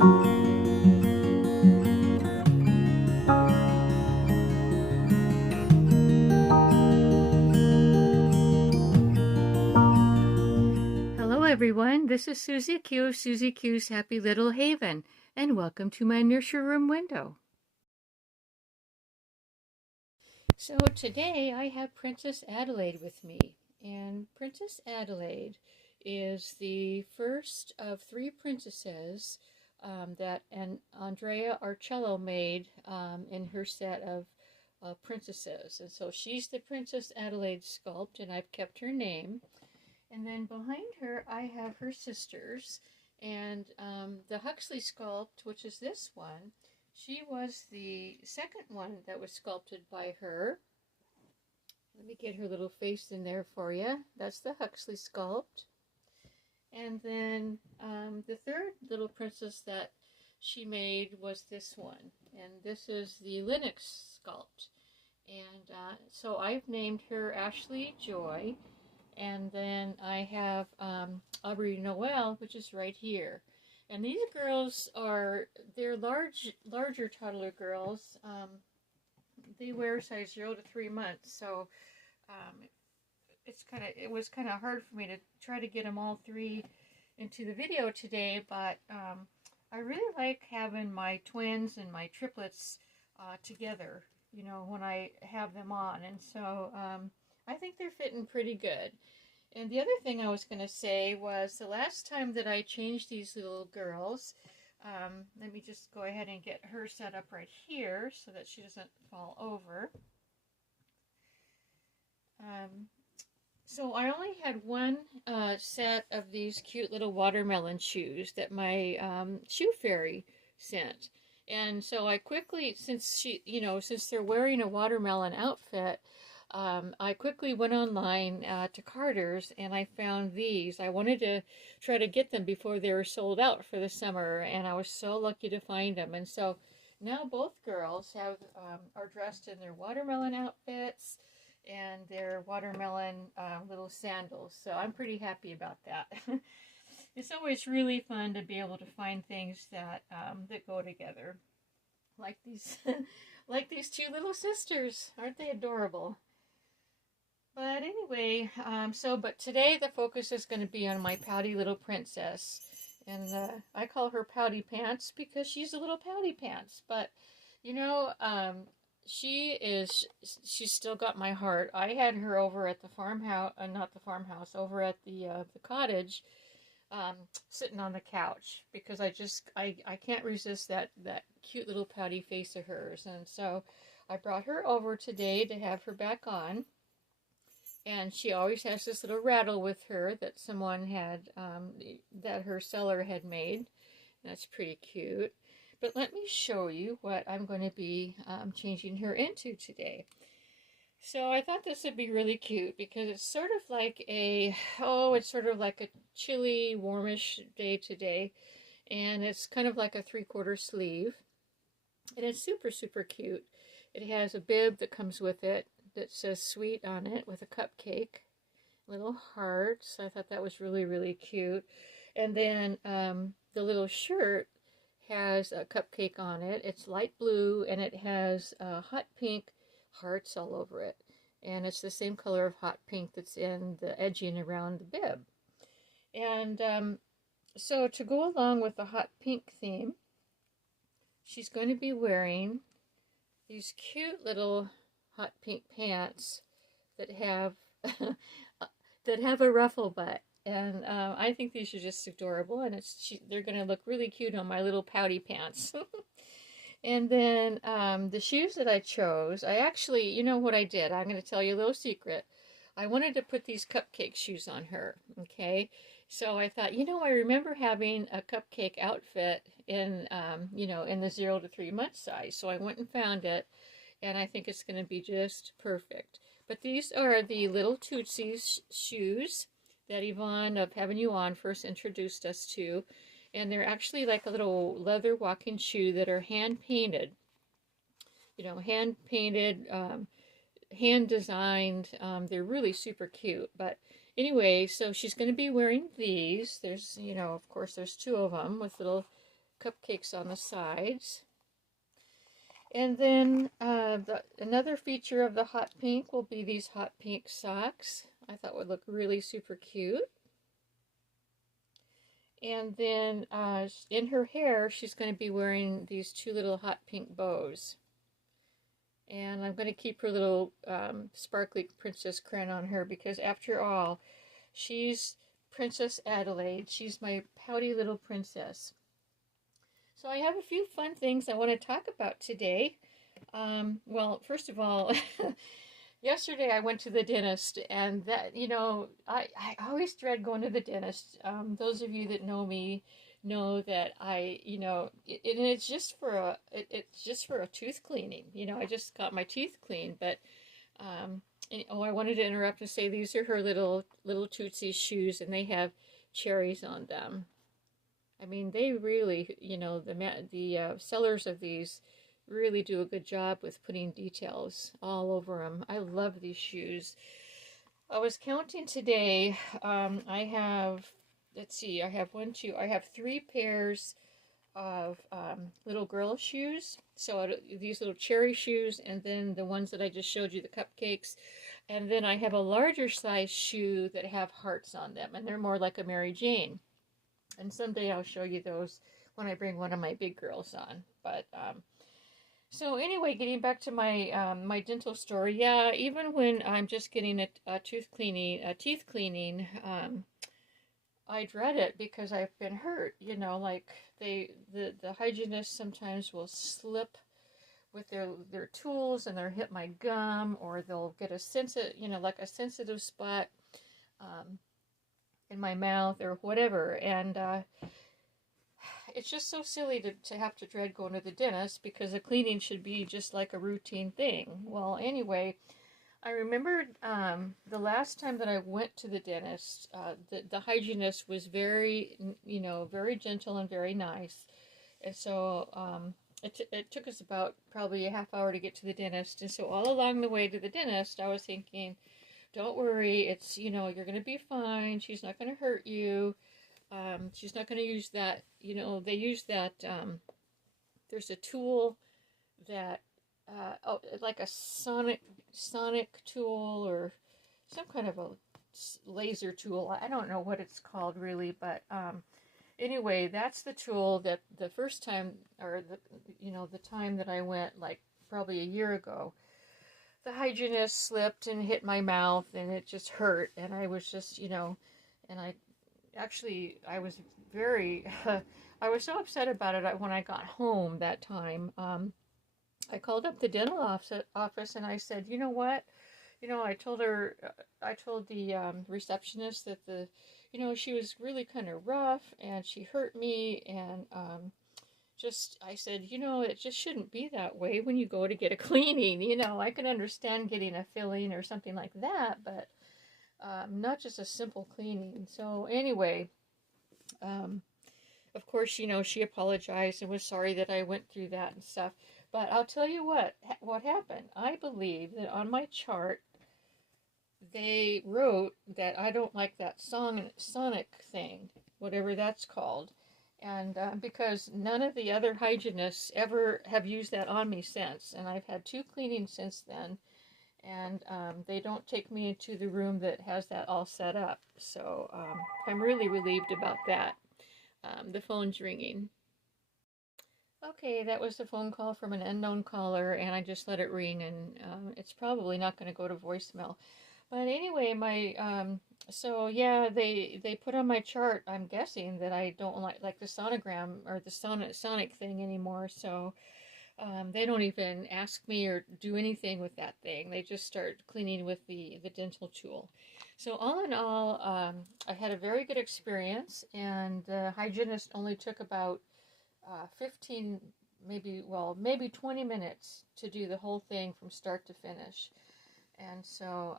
Hello everyone, this is Susie Q of Susie Q's Happy Little Haven, and welcome to my nursery room window. So today I have Princess Adelaide with me, and Princess Adelaide is the first of three princesses that Andrea Arcello made in her set of princesses. And so she's the Princess Adelaide sculpt, and I've kept her name. And then behind her, I have her sisters, and the Huxley sculpt, which is this one, she was the second one that was sculpted by her. Let me get her little face in there for you. That's the Huxley sculpt. And then the third little princess that she made was this one, and this is the Lenox sculpt. And so I've named her Ashley Joy. And then I have Aubrey Noel, which is right here. And these girls they're larger toddler girls. They wear size 0 to 3 months. So it was kind of hard for me to try to get them all three into the video today. But I really like having my twins and my triplets together, you know, when I have them on. And so I think they're fitting pretty good. And the other thing I was going to say was the last time that I changed these little girls, let me just go ahead and get her set up right here so that she doesn't fall over. So I only had one set of these cute little watermelon shoes that my shoe fairy sent. And so I quickly, since they're wearing a watermelon outfit, I quickly went online to Carter's, and I found these. I wanted to try to get them before they were sold out for the summer, and I was so lucky to find them. And so now both girls are dressed in their watermelon outfits and their watermelon little sandals. So I'm pretty happy about that. It's always really fun to be able to find things that go together, like these, like these two little sisters. Aren't they adorable? But anyway, but today the focus is going to be on my pouty little princess. And I call her Pouty Pants because she's a little pouty pants. But, you know, she's still got my heart. I had her over at the farmhouse, not the farmhouse, over at the cottage, sitting on the couch because I can't resist that cute little pouty face of hers. And so I brought her over today to have her back on. And she always has this little rattle with her that someone had, that her seller had made. That's pretty cute. But let me show you what I'm going to be changing her into today. So I thought this would be really cute because it's sort of like a chilly, warmish day today. And it's kind of like a 3/4 sleeve. And it's super, super cute. It has a bib that comes with it that says sweet on it with a cupcake, little hearts. I thought that was really, really cute. And then the little shirt has a cupcake on it. It's light blue and it has hot pink hearts all over it. And it's the same color of hot pink that's in the edging around the bib. And so to go along with the hot pink theme, she's going to be wearing these cute little hot pink pants that have a ruffle butt, and I think these are just adorable, and they're going to look really cute on my little pouty pants. And then the shoes that I chose, I actually, you know what I did? I'm going to tell you a little secret. I wanted to put these cupcake shoes on her, okay? So I thought, I remember having a cupcake outfit in the 0 to 3 month size, so I went and found it. And I think it's going to be just perfect. But these are the little Tootsies shoes that Yvonne of Having You On first introduced us to. And they're actually like a little leather walking shoe that are hand-painted. Hand-painted, hand-designed. They're really super cute. But anyway, so she's going to be wearing these. There's, of course, there's two of them with little cupcakes on the sides. And then another feature of the hot pink will be these hot pink socks. I thought would look really super cute. And then in her hair, she's going to be wearing these two little hot pink bows. And I'm going to keep her little sparkly princess crown on her because after all, she's Princess Adelaide. She's my pouty little princess. So I have a few fun things I want to talk about today. Well, first of all, yesterday I went to the dentist, and that, I always dread going to the dentist. Those of you that know me know that it's just for a tooth cleaning. I just got my teeth cleaned, but I wanted to interrupt and say these are her little Tootsie shoes, and they have cherries on them. I mean, they really, the sellers of these really do a good job with putting details all over them. I love these shoes. I was counting today. I have, let's see, I have 3 pairs of little girl shoes. So these little cherry shoes, and then the ones that I just showed you, the cupcakes. And then I have a larger size shoe that have hearts on them, and they're more like a Mary Jane. And someday I'll show you those when I bring one of my big girls on. But so anyway, getting back to my my dental story, yeah, even when I'm just getting a teeth cleaning, I dread it because I've been hurt. Like the hygienist sometimes will slip with their tools and they'll hit my gum, or they'll get a sensitive spot in my mouth or whatever, and it's just so silly to have to dread going to the dentist because the cleaning should be just like a routine thing. Well, anyway, I remembered the last time that I went to the dentist, the hygienist was very, very gentle and very nice, and so it took us about probably a half hour to get to the dentist, and so all along the way to the dentist, I was thinking, don't worry, it's, you're going to be fine. She's not going to hurt you. She's not going to use that, they use that, there's a tool that, like a sonic tool or some kind of a laser tool. I don't know what it's called really, but anyway, that's the tool that the first time, or the time that I went, like probably a year ago, the hygienist slipped and hit my mouth, and it just hurt, and I was just, and I was very, I was so upset about it when I got home that time. I called up the dental office and I said, you know what, I told the receptionist that she was really kind of rough, and she hurt me, and I said, it just shouldn't be that way when you go to get a cleaning. I can understand getting a filling or something like that, but not just a simple cleaning. So anyway, of course, she apologized and was sorry that I went through that and stuff. But I'll tell you what happened. I believe that on my chart, they wrote that I don't like that sonic thing, whatever that's called. And because none of the other hygienists ever have used that on me since, and I've had 2 cleanings since then, and they don't take me into the room that has that all set up. So I'm really relieved about that. The phone's ringing. Okay, that was a phone call from an unknown caller, and I just let it ring, and it's probably not going to go to voicemail. But anyway, so yeah, they put on my chart, I'm guessing, that I don't like the sonogram or the sonic thing anymore. So they don't even ask me or do anything with that thing. They just start cleaning with the dental tool. So all in all, I had a very good experience, and the hygienist only took about 15, maybe 20 minutes to do the whole thing from start to finish. And so,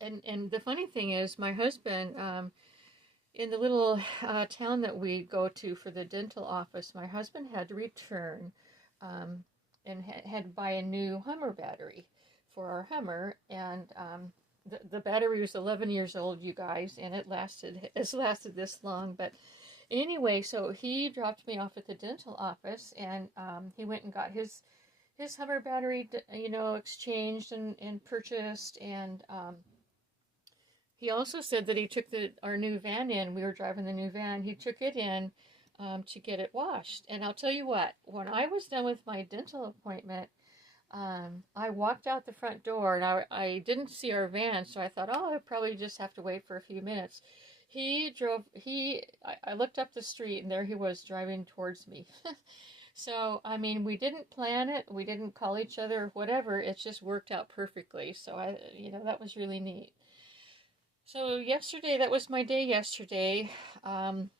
and the funny thing is, my husband, in the little town that we go to for the dental office, my husband had to return and had to buy a new Hummer battery for our Hummer. And the battery was 11 years old, you guys, and it's lasted this long. But Anyway, so he dropped me off at the dental office, and he went and got his Hummer battery, exchanged and purchased, and he also said that he took our new van in. We were driving the new van. He took it in to get it washed. And I'll tell you what, when I was done with my dental appointment, I walked out the front door, and I didn't see our van, so I thought, oh, I probably just have to wait for a few minutes. I looked up the street, and there he was driving towards me. So, I mean, we didn't plan it, we didn't call each other or whatever, it just worked out perfectly. So that was really neat. So yesterday, that was my day yesterday. And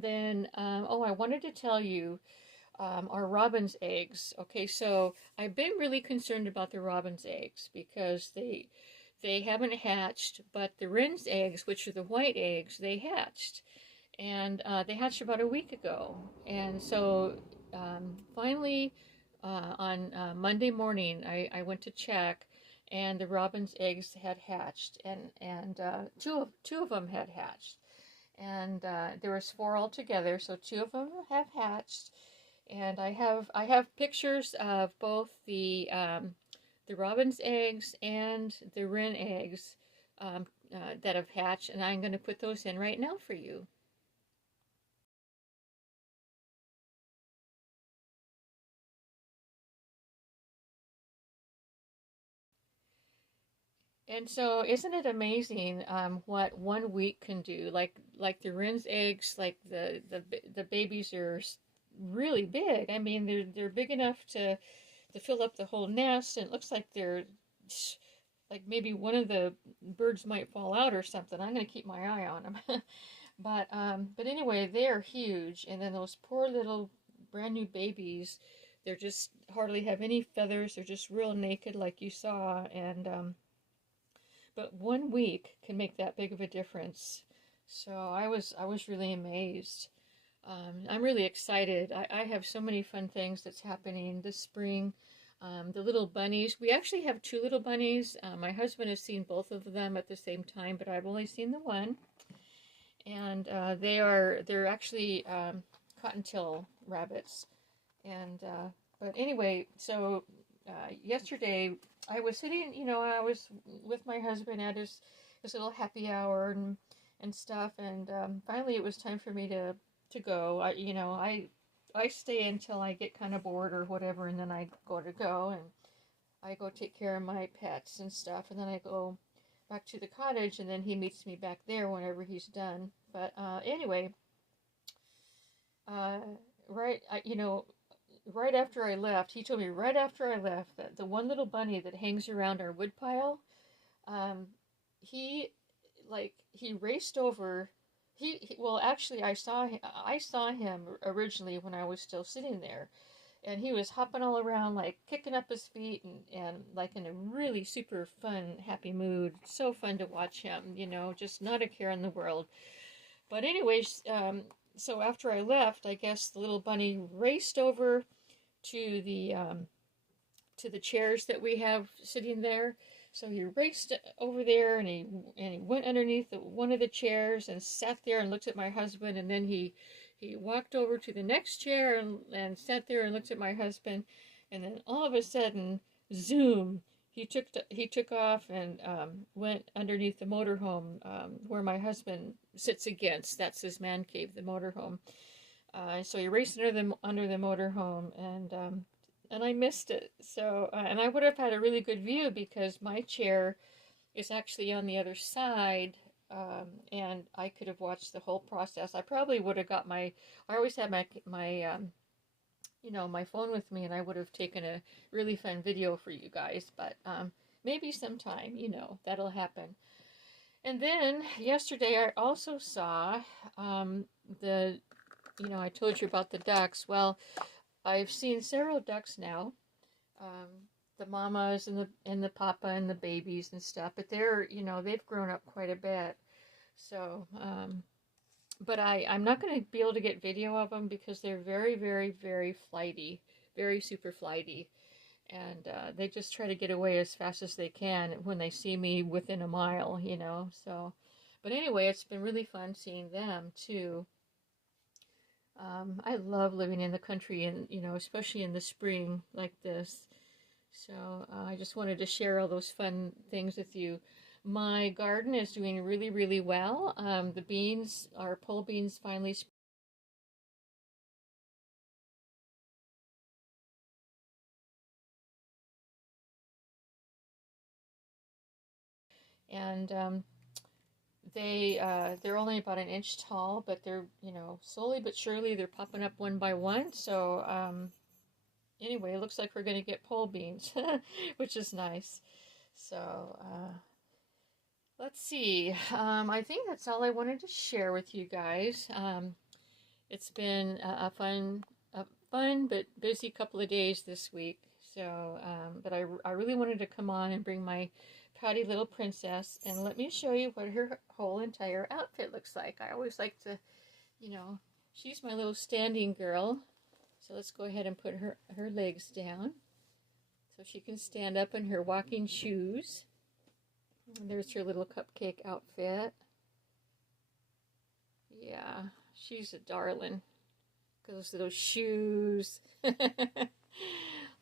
then, I wanted to tell you, our robin's eggs. Okay, so I've been really concerned about the robin's eggs because they haven't hatched, but the wren's eggs, which are the white eggs, they hatched. And they hatched about a week ago. And so finally, on Monday morning, I went to check, and the robin's eggs had hatched, and two of them had hatched. And there was 4 altogether, so 2 of them have hatched. And I have pictures of both the robin's eggs and the wren eggs that have hatched, and I'm going to put those in right now for you. And so, isn't it amazing what 1 week can do? Like the wren's eggs, like the babies are really big. I mean, they're big enough to fill up the whole nest, and it looks like they're like maybe one of the birds might fall out or something. I'm gonna keep my eye on them. But anyway, they are huge, and then those poor little brand new babies, they're just hardly have any feathers. They're just real naked, like you saw, and but 1 week can make that big of a difference. So I was really amazed. I'm really excited. I have so many fun things that's happening this spring. The little bunnies. We actually have 2 little bunnies. My husband has seen both of them at the same time, but I've only seen the one. And they're actually cottontail rabbits. And but anyway, so yesterday I was sitting, I was with my husband at his little happy hour and stuff, and finally it was time for me to go. I stay until I get kind of bored or whatever, and then I go, and I go take care of my pets and stuff, and then I go back to the cottage, and then he meets me back there whenever he's done. But anyway, uh, right, right after I left, he told me right after I left that the one little bunny that hangs around our woodpile, um, he he raced over. Well, actually, I saw him originally when I was still sitting there, and he was hopping all around, like kicking up his feet, and like in a really super fun, happy mood. So fun to watch him, just not a care in the world. But anyways, so after I left, I guess the little bunny raced over to the chairs that we have sitting there. So he raced over there, and he went underneath one of the chairs and sat there and looked at my husband, and then he walked over to the next chair and sat there and looked at my husband, and then all of a sudden, zoom, he took off and went underneath the motorhome where my husband sits against. That's his man cave, the motorhome. So he raced under the motorhome, and I missed it. So and I would have had a really good view because my chair is actually on the other side, and I could have watched the whole process. I probably would have got I always have my my phone with me, and I would have taken a really fun video for you guys. But maybe sometime, that'll happen. And then yesterday I also saw the I told you about the ducks. Well, I've seen several ducks now, the mamas and the papa and the babies and stuff. But they're they've grown up quite a bit. So, but I'm not going to be able to get video of them because they're very, very, very flighty, very super flighty, and they just try to get away as fast as they can when they see me within a mile. So, but anyway, it's been really fun seeing them too. I love living in the country, and especially in the spring like this. So I just wanted to share all those fun things with you. My garden is doing really, really well. The beans, our pole beans, finally and they're only about an inch tall, but they're slowly but surely they're popping up one by one. So anyway, it looks like we're going to get pole beans, which is nice. So let's see. I think that's all I wanted to share with you guys. It's been a fun but busy couple of days this week. So, but I really wanted to come on and bring my pouty little princess, and let me show you what her whole entire outfit looks like. I always like to, she's my little standing girl. So let's go ahead and put her legs down so she can stand up in her walking shoes. And there's her little cupcake outfit. Yeah, she's a darling. Those shoes.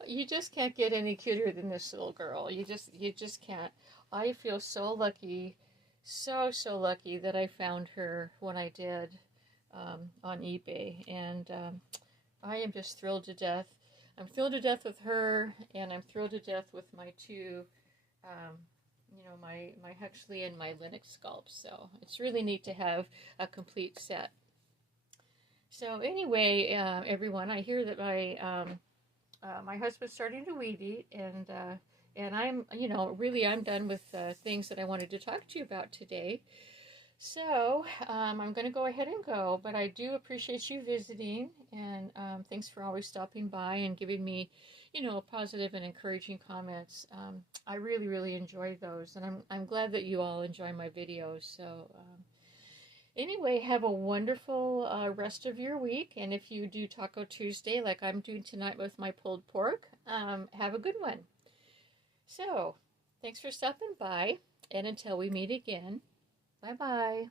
You just can't get any cuter than this little girl. You just can't. I feel so lucky, so lucky that I found her when I did on eBay, and I am just thrilled to death. I'm thrilled to death with her, and I'm thrilled to death with my two, my Huxley and my Linux sculpts. So it's really neat to have a complete set. So anyway, everyone, I hear that my husband's starting to weed eat, and I'm, really I'm done with things that I wanted to talk to you about today. So I'm going to go ahead and go, but I do appreciate you visiting, and thanks for always stopping by and giving me, positive and encouraging comments. I really, really enjoy those, and I'm glad that you all enjoy my videos. So anyway, have a wonderful rest of your week, and if you do Taco Tuesday like I'm doing tonight with my pulled pork, have a good one. So, thanks for stopping by, and until we meet again, bye-bye.